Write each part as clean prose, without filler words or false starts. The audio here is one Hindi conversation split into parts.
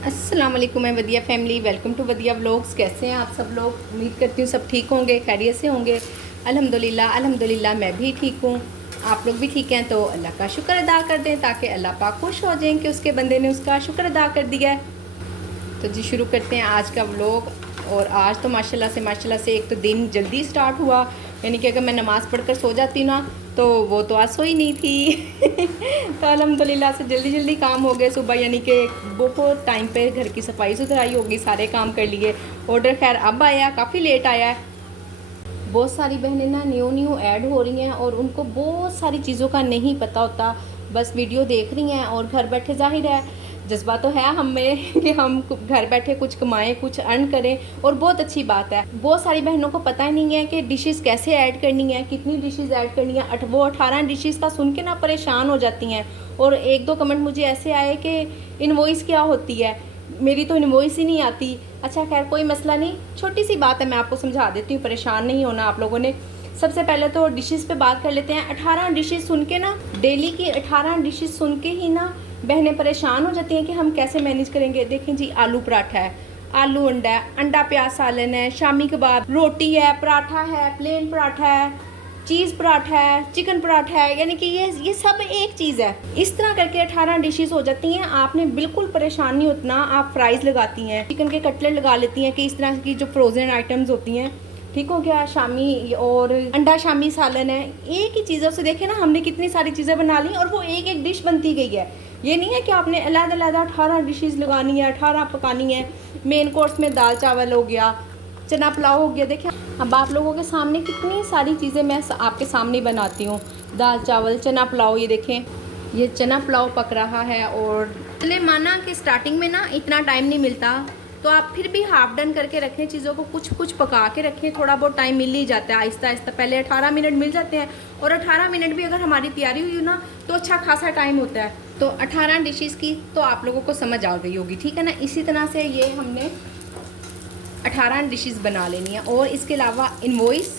अस्सलाम वालेकुम मैं वदिया फैमिली, वेलकम टू वदिया व्लॉग्स। कैसे हैं आप सब लोग? उम्मीद करती हूँ सब ठीक होंगे, खैरियत से होंगे। अल्हम्दुलिल्लाह अल्हम्दुलिल्लाह मैं भी ठीक हूँ। आप लोग भी ठीक हैं तो अल्लाह का शुक्र अदा कर दें ताकि अल्लाह पाक खुश हो जाएं कि उसके बंदे ने उसका शुक्र अदा कर दिया है। तो जी शुरू करते हैं आज का व्लॉग। और आज तो माशाल्लाह से एक तो दिन जल्दी स्टार्ट हुआ, यानी कि अगर मैं नमाज़ पढ़कर सो जाती ना तो वो तो आज सोई नहीं थी तो अल्हम्दुलिल्लाह से जल्दी जल्दी काम हो गए सुबह, यानी कि बहुत टाइम पे घर की सफाई सुथराई होगी, सारे काम कर लिए। ऑर्डर खैर अब आया, काफ़ी लेट आया है। बहुत सारी बहनें ना न्यू ऐड हो रही हैं और उनको बहुत सारी चीज़ों का नहीं पता होता, बस वीडियो देख रही हैं और घर बैठे जाहिर है जज्बा तो है हम में कि हम घर बैठे कुछ कमाएं, कुछ अर्न करें, और बहुत अच्छी बात है। बहुत सारी बहनों को पता ही नहीं है कि डिशेस कैसे ऐड करनी है, कितनी डिशेस ऐड करनी है। वो 18 डिशेस का सुन के ना परेशान हो जाती हैं। और एक दो कमेंट मुझे ऐसे आए कि इनवॉइस क्या होती है, मेरी तो इनवॉइस ही नहीं आती। अच्छा खैर कोई मसला नहीं, छोटी सी बात है, मैं आपको समझा देती हूँ, परेशान नहीं होना आप लोगों ने। सबसे पहले तो डिशेस पे बात कर लेते हैं। 18 डिशेस सुन के ना, डेली की 18 डिशेस सुन के ही ना बहनें परेशान हो जाती हैं कि हम कैसे मैनेज करेंगे। देखें जी, आलू पराठा है, आलू अंडा है, अंडा प्याज सालन है, शामी कबाब, रोटी है, पराठा है, प्लेन पराठा है, चीज़ पराठा है, चिकन पराठा है, यानी कि ये सब एक चीज़ है। इस तरह करके 18 डिशेस हो जाती हैं। आपने बिल्कुल परेशान नहीं होना। आप फ्राइज़ लगाती हैं, चिकन के कटलेट लगा लेती हैं कि इस तरह की जो फ्रोज़न आइटम्स होती हैं, ठीक हो गया। शामी और अंडा शामी सालन है, एक ही चीज़ों से देखें ना हमने कितनी सारी चीज़ें बना ली और वो एक एक डिश बनती गई है। ये नहीं है कि आपने अलग-अलग 18 डिशेस लगानी है, 18 पकानी है। मेन कोर्स में दाल चावल हो गया, चना पुलाव हो गया। देखिए अब आप लोगों के सामने कितनी सारी चीज़ें मैं आपके सामने बनाती हूँ। दाल चावल, चना पुलाव, ये देखें ये चना पुलाव पक रहा है। और चले माना कि स्टार्टिंग में ना इतना टाइम नहीं मिलता, तो आप फिर भी हाफ डन करके रखें चीज़ों को, कुछ कुछ पका के रखें, थोड़ा बहुत टाइम मिल ही जाता है आहिस्ता आहिस्ता। पहले 18 मिनट मिल जाते हैं, और 18 मिनट भी अगर हमारी तैयारी हुई ना तो अच्छा खासा टाइम होता है। तो 18 डिशेस की तो आप लोगों को समझ आ गई होगी, ठीक है ना। इसी तरह से ये हमने 18 डिशेस बना लेनी है। और इसके अलावा इनवॉइस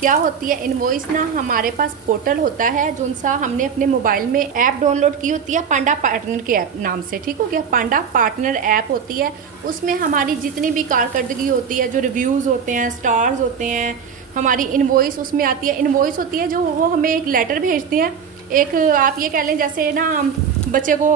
क्या होती है? इनवॉइस ना हमारे पास पोर्टल होता है जो सा हमने अपने मोबाइल में ऐप डाउनलोड की होती है, पांडा पार्टनर के ऐप नाम से, ठीक हो गया। पांडा पार्टनर ऐप होती है, उसमें हमारी जितनी भी कारकर्दगी होती है, जो रिव्यूज़ होते हैं, स्टार्स होते हैं, हमारी इनवॉइस उसमें आती है। इनवॉइस होती है जो वो हमें एक लेटर भेजते हैं, एक आप ये कह लें जैसे ना बच्चे को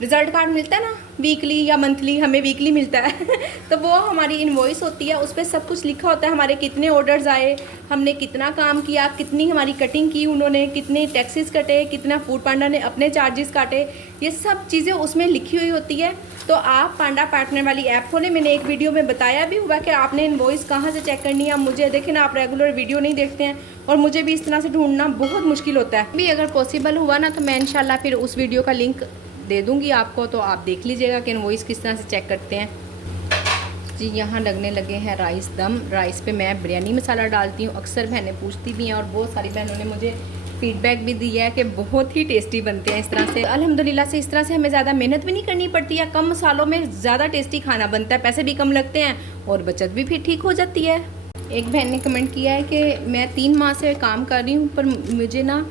रिज़ल्ट कार्ड मिलता है ना वीकली या मंथली, हमें वीकली मिलता है तो वो हमारी इनवॉइस होती है। उस पर सब कुछ लिखा होता है, हमारे कितने ऑर्डर्स आए, हमने कितना काम किया, कितनी हमारी कटिंग की उन्होंने, कितने टैक्सेस कटे, कितना फूड पांडा ने अपने चार्जेस काटे, ये सब चीज़ें उसमें लिखी हुई होती है। तो आप पांडा पार्टनर वाली ऐप खोलें। मैंने एक वीडियो में बताया भी हुआ कि आपने इनवॉइस कहाँ से चेक करनी है। मुझे देखें ना, आप रेगुलर वीडियो नहीं देखते हैं और मुझे भी इस तरह से ढूंढना बहुत मुश्किल होता है। भी अगर पॉसिबल हुआ ना तो मैं इंशाल्लाह फिर उस वीडियो का लिंक दे दूंगी आपको, तो आप देख लीजिएगा कि इनवॉइस किस तरह से चेक करते हैं। जी यहाँ लगने लगे हैं राइस दम। राइस पे मैं बिरयानी मसाला डालती हूँ, अक्सर बहनें पूछती भी हैं और बहुत सारी बहनों ने मुझे फीडबैक भी दिया है कि बहुत ही टेस्टी बनते हैं इस तरह से। अल्हम्दुलिल्लाह से इस तरह से हमें ज़्यादा मेहनत भी नहीं करनी पड़ती है, कम मसालों में ज़्यादा टेस्टी खाना बनता है, पैसे भी कम लगते हैं और बचत भी फिर ठीक हो जाती है। एक बहन ने कमेंट किया है कि मैं 3 माह से काम कर रही हूँ पर मुझे ना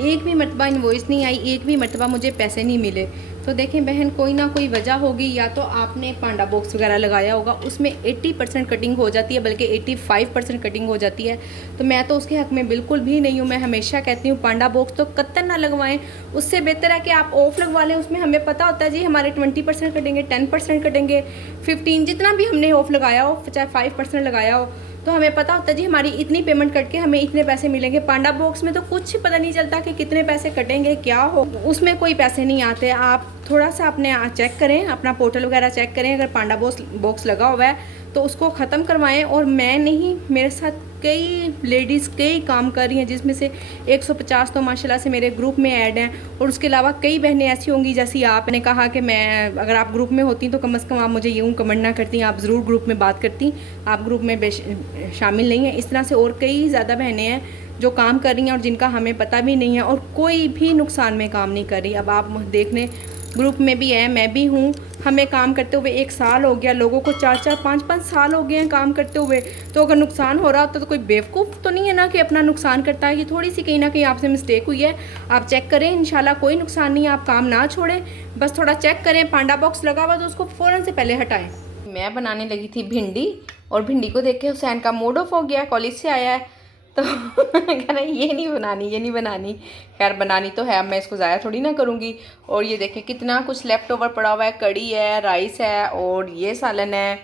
एक भी मरतबा इनवॉइस नहीं आई, एक भी मरतबा मुझे पैसे नहीं मिले। तो देखें बहन, कोई ना कोई वजह होगी, या तो आपने पांडा बॉक्स वगैरह लगाया होगा, उसमें 80% कटिंग हो जाती है, बल्कि 85% कटिंग हो जाती है। तो मैं तो उसके हक़ में बिल्कुल भी नहीं हूँ। मैं हमेशा कहती हूँ पांडा बॉक्स तो कतई ना लगवाएं, उससे बेहतर है कि आप ऑफ लगवा लें। उसमें हमें पता होता है जी हमारे 20% कटेंगे, 10% कटेंगे, 15, जितना भी हमने ऑफ लगाया हो, चाहे 5% लगाया हो, तो हमें पता होता है जी हमारी इतनी पेमेंट कट के हमें इतने पैसे मिलेंगे। पांडा बॉक्स में तो कुछ पता नहीं चलता कि कितने पैसे कटेंगे, क्या हो, उसमें कोई पैसे नहीं आते। आप थोड़ा सा अपने चेक करें, अपना पोर्टल वगैरह चेक करें। अगर पांडा बॉक्स लगा हुआ है तो उसको ख़त्म करवाएं। और मैं नहीं, मेरे साथ कई लेडीज़ कई काम कर रही हैं, जिसमें से 150 तो माशाल्लाह से मेरे ग्रुप में ऐड हैं। और उसके अलावा कई बहनें ऐसी होंगी जैसी आपने कहा कि मैं, अगर आप ग्रुप में होती तो कम से कम आप मुझे यूँ कमेंट ना करती, आप ज़रूर ग्रुप में बात करती, आप ग्रुप में शामिल नहीं हैं। इस तरह से और कई ज़्यादा बहनें हैं जो काम कर रही हैं और जिनका हमें पता भी नहीं है और कोई भी नुकसान में काम नहीं कर रही। अब आप देख लें, ग्रुप में भी है, मैं भी हूँ, हमें काम करते हुए 1 साल हो गया, लोगों को 4-4 5-5 साल हो गए हैं काम करते हुए। तो अगर नुकसान हो रहा होता तो कोई बेवकूफ़ तो नहीं है ना कि अपना नुकसान करता है। ये थोड़ी सी कहीं ना कहीं आपसे मिस्टेक हुई है, आप चेक करें। इंशाल्लाह कोई नुकसान नहीं है, आप काम ना छोड़ें, बस थोड़ा चेक करें। पांडा बॉक्स लगा हुआ तो उसको फ़ौरन से पहले हटाएँ। मैं बनाने लगी थी भिंडी, और भिंडी को देख के हुसैन का मूड ऑफ हो गया, कॉलेज से आया है तो कह रहा ये नहीं बनानी, ये नहीं बनानी। खैर बनानी तो है, अब मैं इसको ज़ाया थोड़ी ना करूँगी। और ये देखें कितना कुछ लेफ़्ट ओवर पड़ा हुआ है, कड़ी है, राइस है और ये सालन है।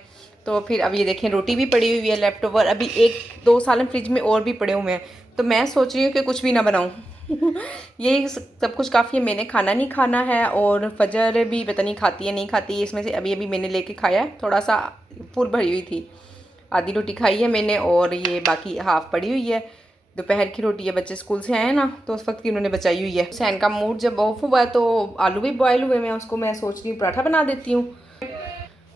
तो फिर अब ये देखें रोटी भी पड़ी हुई है लेफ़्ट ओवर, अभी 1-2 सालन फ्रिज में और भी पड़े हुए हैं। तो मैं सोच रही हूँ कि कुछ भी ना बनाऊँ यही सब कुछ काफ़ी है। मैंने खाना नहीं खाना है, और फजर भी पता नहीं खाती है नहीं खाती है। इसमें से अभी अभी मैंने लेके खाया है, थोड़ा सा फुल भरी हुई थी, आधी रोटी खाई है मैंने, और ये बाकी हाफ़ पड़ी हुई है। दोपहर की रोटी है, बच्चे स्कूल से आए हैं ना तो उस वक्त की उन्होंने बचाई हुई है। हुसैन का मूड जब ऑफ हुआ है तो आलू भी बॉयल हुए हैं, उसको मैं सोच रही हूँ पराठा बना देती हूँ।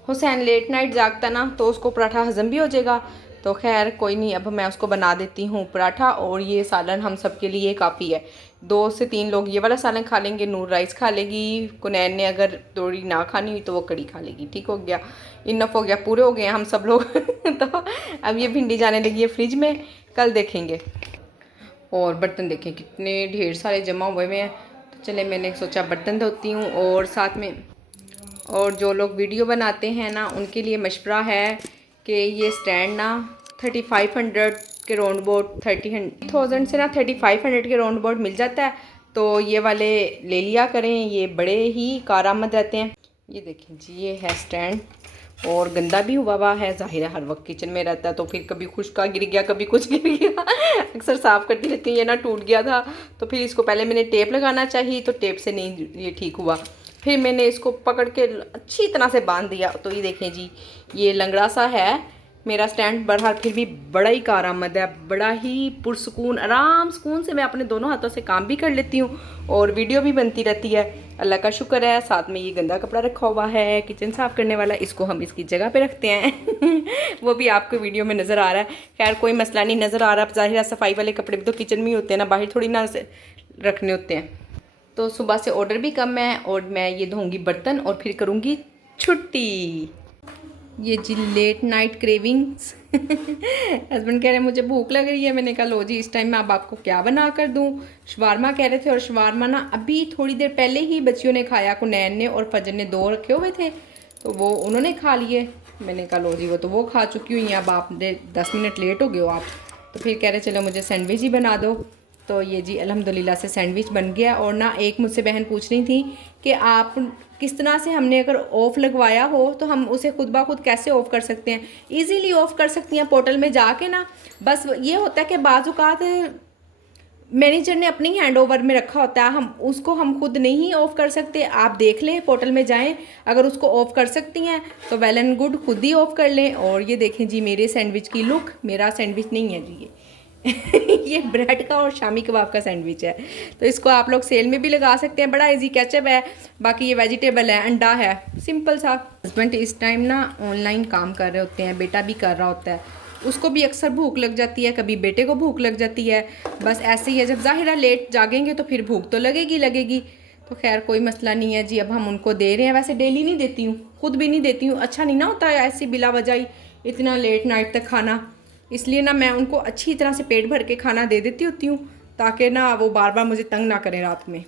हुसैन लेट नाइट जागता ना तो उसको पराठा हज़म भी हो जाएगा। तो खैर कोई नहीं, अब मैं उसको बना देती हूँ पराठा। और ये सालन हम सब के लिए काफ़ी है, 2 से 3 लोग ये वाला सालन खा लेंगे, नूर राइस खा लेगी, कुनैन ने अगर थोड़ी ना खानी हुई तो वो कड़ी खा लेगी। ठीक हो गया, इनफ हो गया, पूरे हो गए हम सब लोग तो अब ये भिंडी जाने लगी है फ्रिज में, कल देखेंगे। और बर्तन देखें कितने ढेर सारे जमा हुए हैं। तो चले मैंने सोचा बर्तन धोती हूँ। और साथ में और जो लोग वीडियो बनाते हैं ना उनके लिए मशवरा है कि ये स्टैंड ना 3500 के राउंड अबाउट 30,000 से ना 3500 के राउंड अबाउट मिल जाता है। तो ये वाले ले लिया करें, ये बड़े ही कारआमद रहते हैं। ये देखें जी, ये है स्टैंड, और गंदा भी हुआ है, ज़ाहिर है हर वक्त किचन में रहता है तो फिर कभी खुश्का गिर गया, कभी कुछ गिर गया अक्सर साफ़ करती रहती हूँ। ये ना टूट गया था तो फिर इसको पहले मैंने टेप लगाना चाहिए, तो टेप से नहीं ये ठीक हुआ। फिर मैंने इसको पकड़ के अच्छी तरह से बांध दिया। तो ये देखें जी, ये लंगड़ा सा है मेरा स्टैंड, बहरहाल फिर भी बड़ा ही कारआमद है, बड़ा ही पुरसुकून, आराम सुकून से मैं अपने दोनों हाथों से काम भी कर लेती हूँ और वीडियो भी बनती रहती है। अल्लाह का शुक्र है। साथ में ये गंदा कपड़ा रखा हुआ है किचन साफ़ करने वाला, इसको हम इसकी जगह पे रखते हैं वो भी आपको वीडियो में नज़र आ रहा है। खैर कोई मसला नहीं, नज़र आ रहा है। ज़ाहिर है सफाई वाले कपड़े भी तो किचन में ही होते हैं ना, बाहर थोड़ी ना रखने होते हैं। तो सुबह से ऑर्डर भी कम है, और मैं ये धोऊंगी बर्तन और फिर करूँगी छुट्टी। ये जी लेट नाइट क्रेविंग्स हस्बैंड कह रहे हैं मुझे भूख लग रही है। मैंने कहा लो जी, इस टाइम में अब आपको क्या बना कर दूँ। शवारमा कह रहे थे, और शवारमा ना अभी थोड़ी देर पहले ही बच्चियों ने खाया, कुनैन ने और फजर ने 2 रखे हुए थे तो वो उन्होंने खा लिए। मैंने कहा लो जी, वो खा चुकी हुई हैं, अब आप 10 मिनट लेट हो गए हो आप। तो फिर कह रहे चलो मुझे सैंडविच ही बना दो। तो ये जी अल्हम्दुलिल्लाह से सैंडविच बन गया। और ना एक मुझसे बहन पूछ रही थी कि आप किस तरह से, हमने अगर ऑफ़ लगवाया हो तो हम उसे खुद ब खुद कैसे ऑफ़ कर सकते हैं। इजीली ऑफ़ कर सकती हैं पोर्टल में जाके ना। बस ये होता है कि बाज़-औक़ात मैनेजर ने अपने ही हैंड ओवर में रखा होता है, हम खुद नहीं ऑफ़ कर सकते। आप देख लें, पोर्टल में जाएं, अगर उसको ऑफ़ कर सकती हैं तो वेल एंड गुड, खुद ही ऑफ़ कर लें। और ये देखें जी मेरे सैंडविच की लुक, मेरा सैंडविच नहीं है जी ये ब्रेड का और शामी कबाब का सैंडविच है। तो इसको आप लोग सेल में भी लगा सकते हैं, बड़ा इजी। केचप है, बाकी ये वेजिटेबल है, अंडा है, सिंपल सा। हस्बैंड इस टाइम ना ऑनलाइन काम कर रहे होते हैं, बेटा भी कर रहा होता है, उसको भी अक्सर भूख लग जाती है, कभी बेटे को भूख लग जाती है। बस ऐसे ही है, जब ज़ाहिर लेट जागेंगे तो फिर भूख तो लगेगी। तो खैर कोई मसला नहीं है जी, अब हम उनको दे रहे हैं। वैसे डेली नहीं देती हूँ, खुद भी नहीं देती हूँ, अच्छा नहीं ना होता है ऐसी बिला वजह इतना लेट नाइट तक खाना। इसलिए ना मैं उनको अच्छी तरह से पेट भर के खाना दे देती होती हूँ, ताकि ना वो बार बार मुझे तंग ना करें रात में।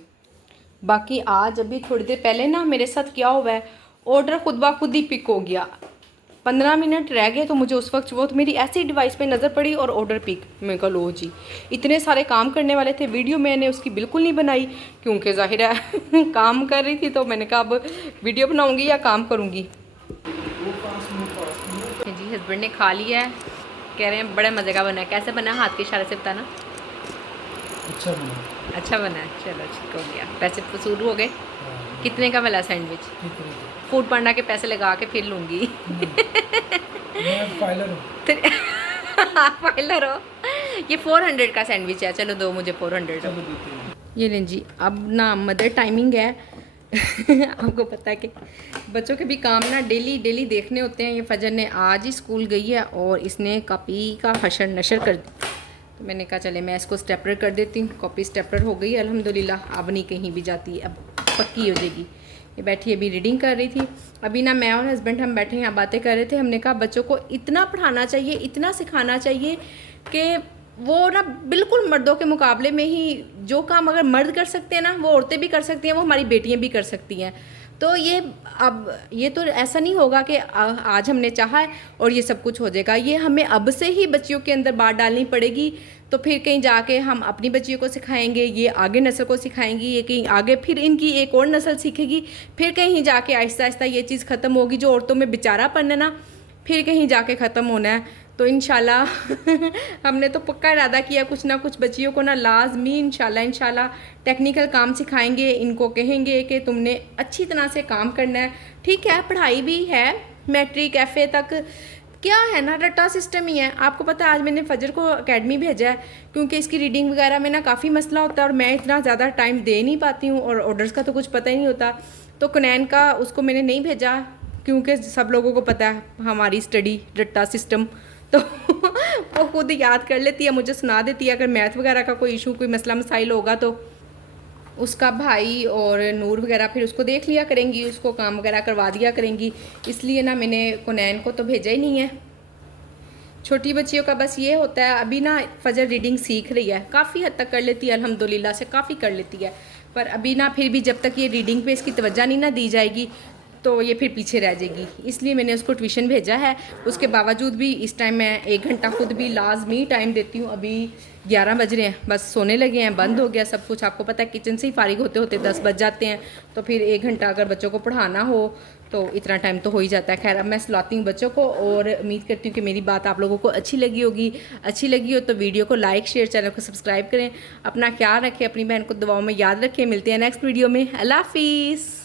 बाकी आज अभी थोड़ी देर पहले ना मेरे साथ क्या हुआ है, ऑर्डर खुद ब खुद ही पिक हो गया। 15 मिनट रह गए तो मुझे उस वक्त वो तो मेरी ऐसी डिवाइस पे नज़र पड़ी और ऑर्डर पिक। मैं कहा लो जी, इतने सारे काम करने वाले थे, वीडियो मैंने उसकी बिल्कुल नहीं बनाई क्योंकि ज़ाहिर है काम कर रही थी। तो मैंने कहा अब वीडियो बनाऊँगी या काम करूँगी। जी हस्बैंड ने खा लिया है, कह रहे हैं बड़े मज़े का बना है। कैसे बना, हाथ के इशारे से बताना। अच्छा बना है, चलो ठीक हो गया। पैसे वसूल हो गए। कितने का मिला सैंडविच? फूड पांडा के पैसे लगा के फिर लूँगी फाइलर हो। ये 400 का सैंडविच है, चलो दो मुझे 400। ये लें जी, अब ना मदर टाइमिंग है आपको पता है कि बच्चों के भी काम ना डेली देखने होते हैं। ये फजर ने आज ही स्कूल गई है और इसने कॉपी का हशर नशर कर दी। तो मैंने कहा चले मैं इसको स्टेपलर कर देती हूँ। कॉपी स्टेपलर हो गई अल्हम्दुलिल्लाह, अब नहीं कहीं भी जाती, अब पक्की हो जाएगी। ये बैठी अभी रीडिंग कर रही थी। अभी ना मैं और हस्बैंड हम बैठे यहाँ बातें कर रहे थे। हमने कहा बच्चों को इतना पढ़ाना चाहिए, इतना सिखाना चाहिए कि वो ना बिल्कुल मर्दों के मुकाबले में ही जो काम अगर मर्द कर सकते हैं ना, वो औरतें भी कर सकती हैं, वो हमारी बेटियां भी कर सकती हैं। तो ये तो ऐसा नहीं होगा कि आज हमने चाहा है और ये सब कुछ हो जाएगा। ये हमें अब से ही बच्चियों के अंदर बात डालनी पड़ेगी, तो फिर कहीं जाके हम अपनी बच्चियों को सिखाएंगे, ये आगे नस्ल को सिखाएंगी, ये कहीं आगे फिर इनकी एक और नस्ल सीखेगी, फिर कहीं जाके आहिस्ता आहिस्ता ये चीज़ ख़त्म होगी। जो औरतों में बेचारापन है ना, फिर कहीं जाके ख़त्म होना है। तो इंशाल्लाह हमने तो पक्का इरादा किया कुछ ना कुछ बच्चियों को ना लाजमी इंशाल्लाह टेक्निकल काम सिखाएंगे। इनको कहेंगे कि तुमने अच्छी तरह से काम करना है। ठीक है, पढ़ाई भी है, मैट्रिक FA तक क्या है ना, रट्टा सिस्टम ही है। आपको पता है आज मैंने फजर को एकेडमी भेजा है, क्योंकि इसकी रीडिंग वगैरह में ना काफ़ी मसला होता है और मैं इतना ज़्यादा टाइम दे नहीं पाती हूँ और ऑर्डर्स का तो कुछ पता ही नहीं होता। तो कुनैन का उसको मैंने नहीं भेजा, क्योंकि सब लोगों को पता है हमारी स्टडी रट्टा सिस्टम, तो वो खुद याद कर लेती है, मुझे सुना देती है। अगर मैथ वगैरह का कोई इशू, कोई मसला मसाइल होगा तो उसका भाई और नूर वगैरह फिर उसको देख लिया करेंगी, उसको काम वगैरह करवा दिया करेंगी। इसलिए ना मैंने कुनैन को तो भेजा ही नहीं है। छोटी बच्चियों का बस ये होता है, अभी ना फजर रीडिंग सीख रही है, काफ़ी हद तक कर लेती है, अल्हम्दुलिल्लाह से काफ़ी कर लेती है। पर अभी ना फिर भी जब तक ये रीडिंग पे इसकी तवज्जो नहीं ना दी जाएगी तो ये फिर पीछे रह जाएगी। इसलिए मैंने उसको ट्यूशन भेजा है। उसके बावजूद भी इस टाइम मैं 1 घंटा खुद भी लाजमी टाइम देती हूँ। अभी 11 बज रहे हैं, बस सोने लगे हैं, बंद हो गया सब कुछ। आपको पता है किचन से ही फारिग होते होते 10 बज जाते हैं, तो फिर 1 घंटा अगर बच्चों को पढ़ाना हो तो इतना टाइम तो हो ही जाता है। खैर अब मैं सुलाती हूँ बच्चों को और उम्मीद करती हूँ कि मेरी बात आप लोगों को अच्छी लगी होगी। अच्छी लगी हो तो वीडियो को लाइक शेयर, चैनल को सब्सक्राइब करें। अपना ख्याल रखें, अपनी बहन को दुआओं में याद रखें। मिलते हैं नेक्स्ट वीडियो में। अल्लाह हाफिज़।